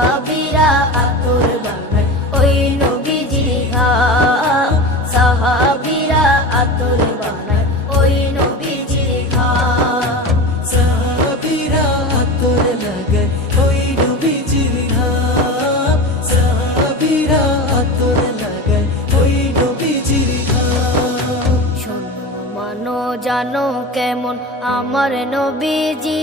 সাহাবিরা আতর বানায় ওই নবীজির ঘাম সাহাবিরা আতর বানায় ওই নবীজির ঘাম সাহাবীরা আতর লাগায় ওই নবীজির ঘাম সাহাবীরা আতর লাগায় ওই নবীজির ঘাম শোনো মানো জানো কেমন আমার নবীজি।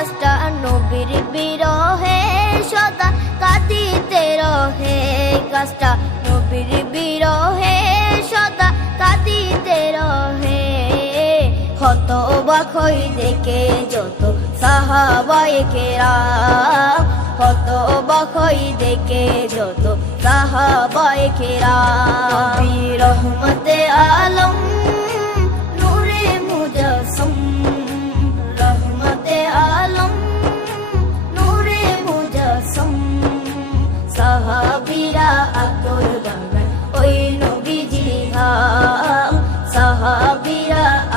গাছটা নবীর বিরহে, সদা কাঁদিতে রহে। গাছটা নবীর বিরহে, সদা কাঁদিতে রহে। হত হই দেখে যত সাহাবাই কেরাম। হত হই দেখে যত সাহাবাই কেরাম। রহমতে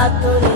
I don't know.